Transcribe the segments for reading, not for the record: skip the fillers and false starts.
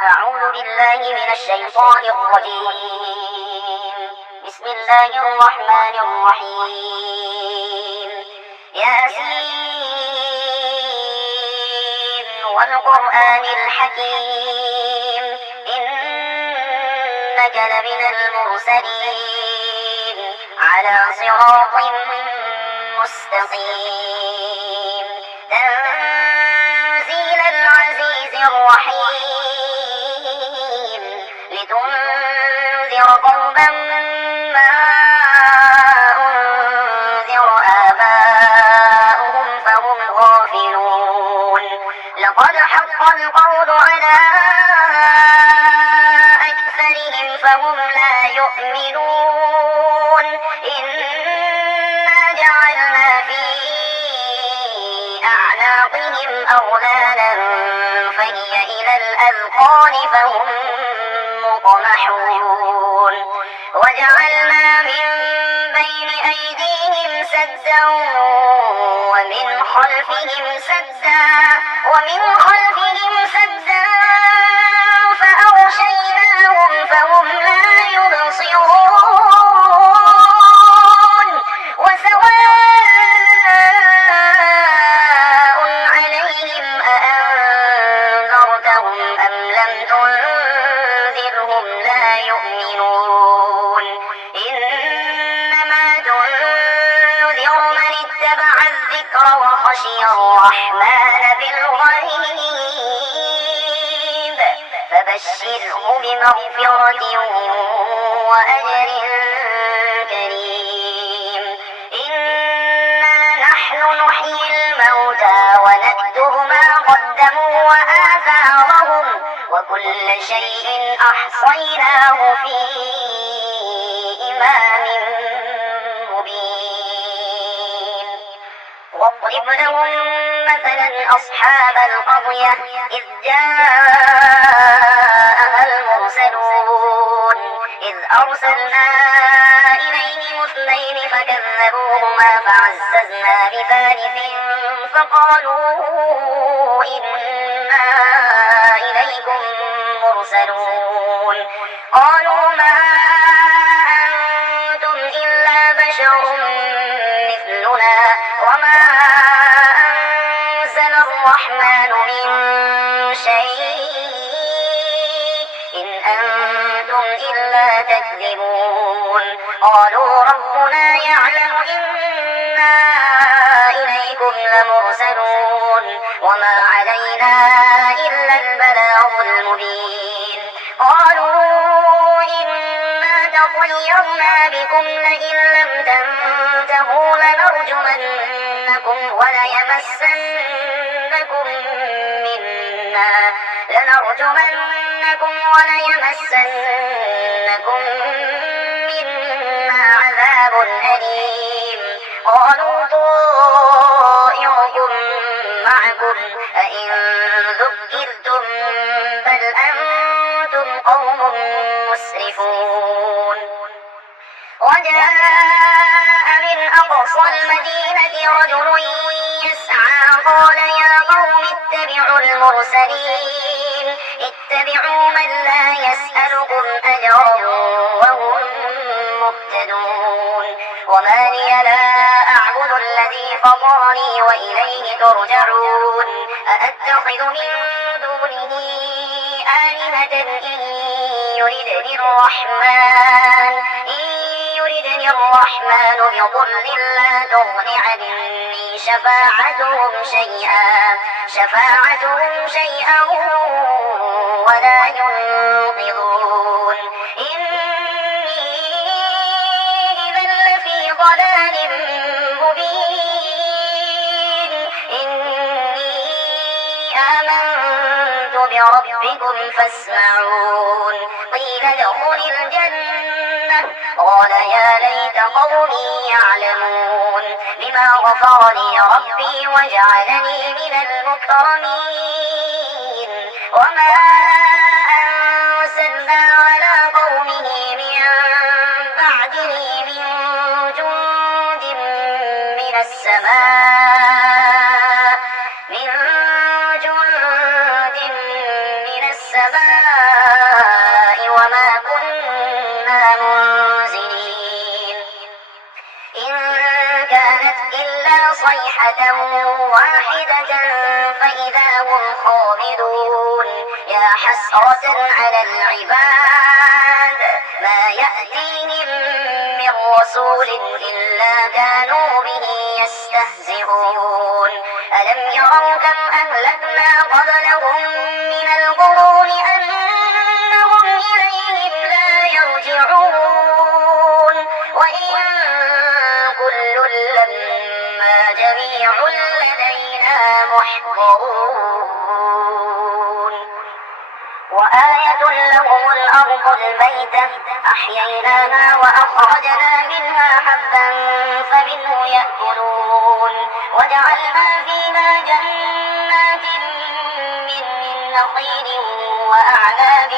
أعوذ بالله من الشيطان الرجيم. بسم الله الرحمن الرحيم. ياسين والقرآن الحكيم إنك لمن المرسلين على صراط مستقيم تنزيل العزيز الرحيم لتنذر قوما ما أنذر آباؤهم فهم غافلون. لقد حق القول على أكثرهم فهم لا يؤمنون. إنا جعلنا في أعناقهم أغلالا فهي إلى الأذقان فهم مقمحون. وجعلنا من بين أيديهم سدا ومن خلفهم سدا فأغشيناهم فهم لا يبصرون. وسواء عليهم أأنذرتهم أم لم تنذرهم لا يؤمنون. إنما تنذر من اتبع الذكر وخشي الرحمن بالغيب فبشره بمغفرة وأجر كريم. إنا نحن نحيي الموتى ونكتب ما قدموا وآثارهم وكل شيء أحصيناه في إمام مبين. واضرب لهم مثلا أصحاب القرية إذ جاءها المرسلون إذ أرسلنا إليهم اثنين فكذبوهما فعززنا بثالث فقالوا إنا إليكم مرسلون. قالوا ما أنتم إلا بشر مثلنا وما أنزل الرحمن من شيء إن أنتم إلا تكذبون. قالوا ربنا يعلم إنا إليكم لمرسلون وما علينا إلا البلاغ المبين. قالوا إنا تطيرنا بكم لئن لم تنتهوا لنرجمنكم وليمسنكم منا عذاب أليم. قالوا طائركم معكم أئن ذكرتم بل أنتم قوم مسرفون. وجاء من أقصى المدينة رجل يسعى قال يا قوم اتبعوا المرسلين اتبعوا من لا يسألكم أجرا وهم مهتدون. وما لي لا أعبد الذي فطرني وإليه ترجعون. أأتخذ من دونه آلهة إن يردني الرحمن بضر لا تغن عني شفاعتهم شيئا ولا ينقذون. إني إذا لفي ضلال مبين. إني آمنت بربكم فاسمعون. قيل ادخل الجنة قال يا ليت قومي يعلمون بما غفر لي ربي وجعلني من المكرمين. وما أرسلنا على قومه من بعده من جند من السماء السماء وما كنا منزلين إن كانت إلا صيحة واحدة فإذا هم خامدون يا حسرة على العباد ما يأتيهم من رسول إلا كانوا به يستهزئون ألم يروا كم أهلكنا قبلهم من القرون أنهم إليهم لا يرجعون وإن كل لما جميع لدينا محضرون وآية لهم الأرض الميتة أحييناها وأخرجنا منها حبا فمنه يأكلون وجعلنا فيها جنات من نخيل وأعناب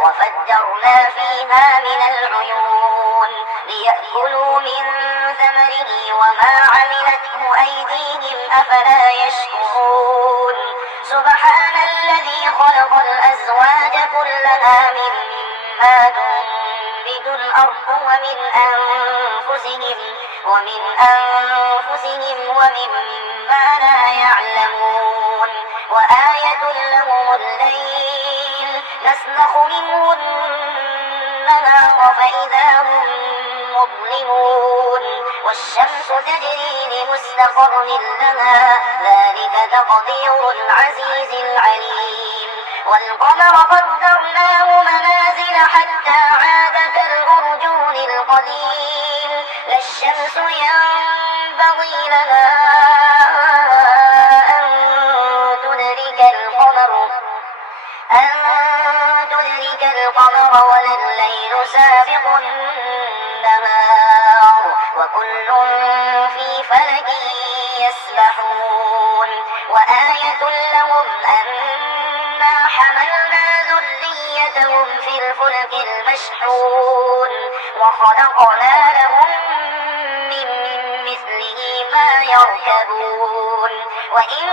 وفجرنا فيها من العيون ليأكلوا من ثمره وما عملته أيديهم أفلا يشكرون سبحان الذي خلق الأزواج كلها مما تنبت الأرض ومن أنفسهم ومما لا يعلمون وآية لهم الليل نسلخ منه النهار فإذا هم مظلمون والشمس تجري لمستقر لها ذلك تقدير العزيز العليم والقمر قدرناه منازل حتى عاد كالأرجون القديم لا الشمس ينبغي لها أن تدرك القمر ولا الليل سابق النهار وكل في فلك يسبحون وآية لهم أنا حملنا ذريتهم في الفلك المشحون وخلقنا لهم من مثله ما يركبون وإن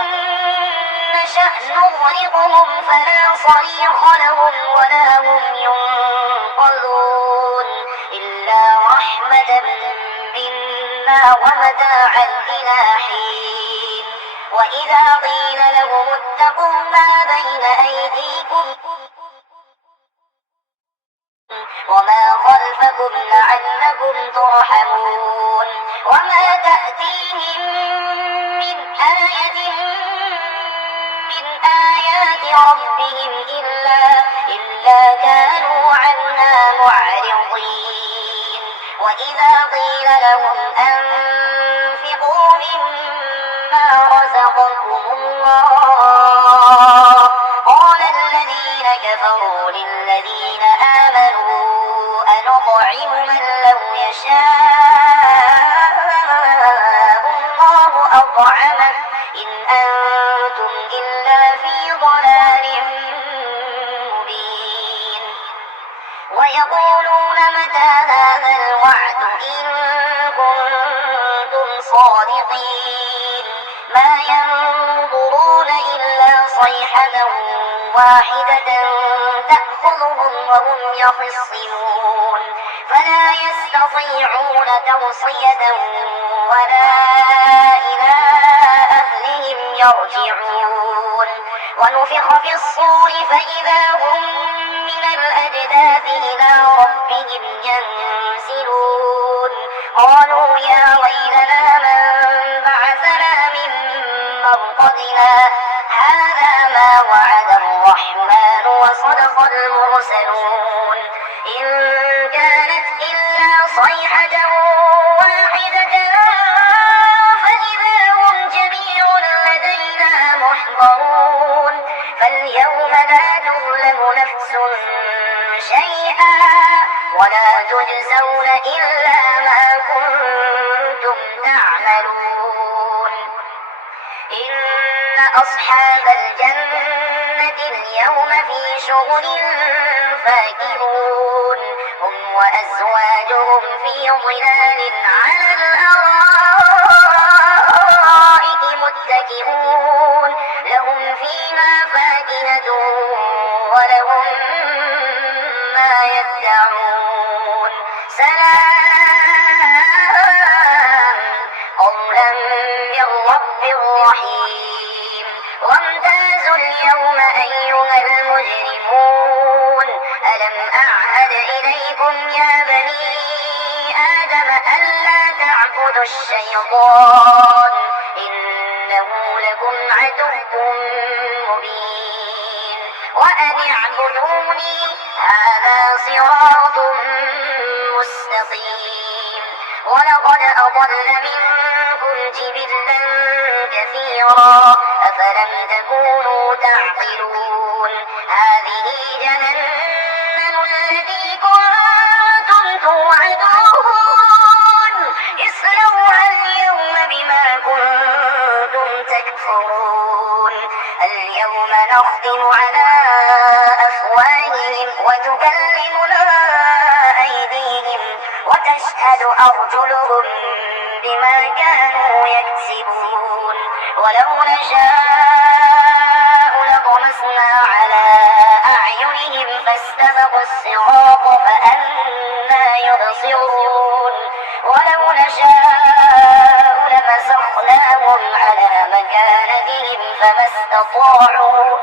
نشأ نغرقهم فلا صريخ لهم ولا هم ينقذون إلا رحمة منا ومتاعا إلى حين وإذا قيل لهم اتقوا ما بين أيديكم وما خلفكم لعلكم ترحمون وما تأتيهم من آية من آيات ربهم إلا كانوا عنها معرضين وإذا قيل لهم أنفقوا مما رزقكم الله قال الذين كفروا للذين آمنوا أنطعم من لو يشاء الله أطعمه إن أنتم إلا في ضلال مبين ويقولون متى هذا الوعد إن كنتم صادقين ما ينظرون إلا صيحة واحدة تأخذهم وهم يخصمون فلا يستطيعون توصية ولا إلى أهلهم يرجعون ونفخ في الصور فإذا هم من الأجداث إلى ربهم ينسلون قالوا يا ويلنا من بعثنا من مرقدنا هذا ما وعد الرحمن وصدق المرسلون إن كانت إلا صيحة واحدة فإذا هم جميع لدينا محضرون فاليوم لا تظلم نفس شيئا ولا تجزون إلا ما كنتم تعملون إن أصحاب الجنة اليوم في شغل فاكهون هم وأزواجهم في ظلال على الأرائك متكئون لهم فيها فاكهة بقية ولهم ما يدعون سلام قولا من رب رحيم وامتازوا اليوم أيها المجرمون ألم أعهد إليكم يا بني آدم ألا تعبدوا الشيطان إنه لكم عدو مبين وأن اعبدوني هذا صراط مستقيم ولقد أضل منكم جبلا كثيرا أفلم تكونوا تعقلون هذه جهنم التي كنتم توعدون اصلوها اليوم بما كنتم تكفرون اليوم نختم على أفواههم وتكلمنا أيديهم وتشهد أرجلهم بما كانوا يكسبون ولو نشاء لطمسنا على أعينهم فاستبقوا الصراط فأنى يبصرون ولو نشاء لمسخناهم على مكانتهم فما استطاعوا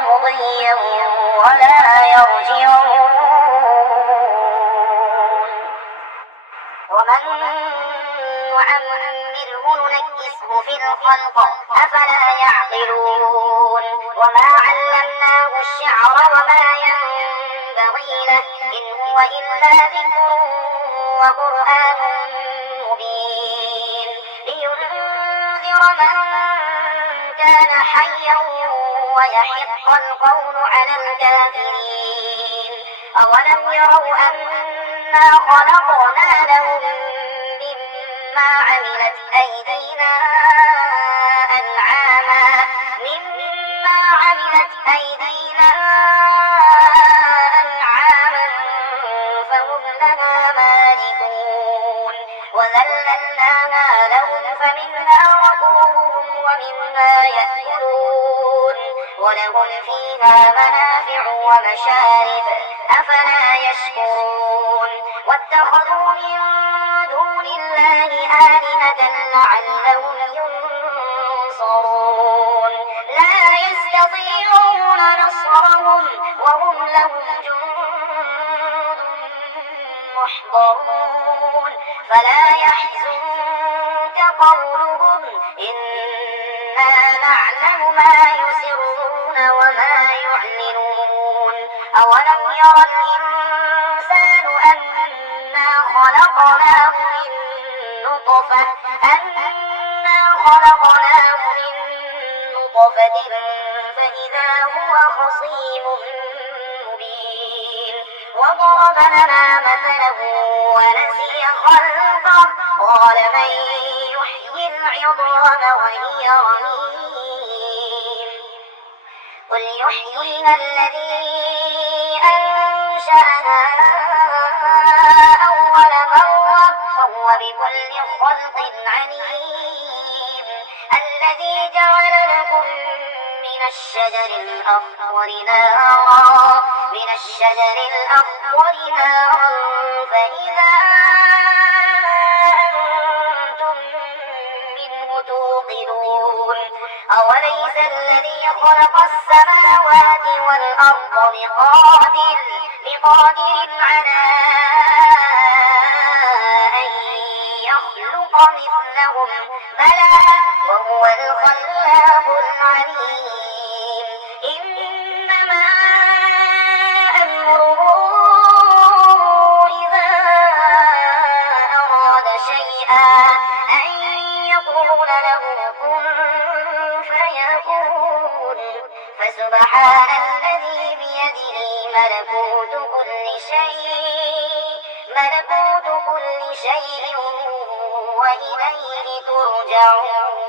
مضيا ولا يرجعون ومن نعمره ننكسه في الخلق أفلا يعقلون وما علمناه الشعر وما ينبغي له إن هو إلا ذكر وقرآن مبين لينذر من كان حيا ويحق القول على الكافرين أولم يروا أنا خلقنا لهم مما عملت أيدينا أنعاما فهم لنا مالكون وذللناها لهم فمنها ركوبهم ومنها يأكلون ولهم فيها منافع ومشارب أفلا يشكرون واتخذوا من دون الله آلهة لعلهم ينصرون لا يستطيعون نصرهم وهم لهم جند محضرون فلا يحزنك قولهم إنا نعلم ما يسرون وما يعلنون أولم ير الإنسان أنا خلقناه من نطفة فإذا هو خصيم مبين وضرب لنا مثلا ونسي خلقه قال من يحيي العظام وهي رميم قل يحييها الذي أنشأها أول مرة وهو بكل خلق عليم الذي جعل لكم من الشجر الأخضر نارا فإذا أنتم منه توقدون أوليس الذي خلق السماوات والأرض بقادر على أن يخلق مثلهم بلى وهو الخلاق العليم إنما أمره إذا أراد شيئا أن يقول له كن فيكون فسبحان الذي بيده ملكوت كل شيء وإليه ترجعون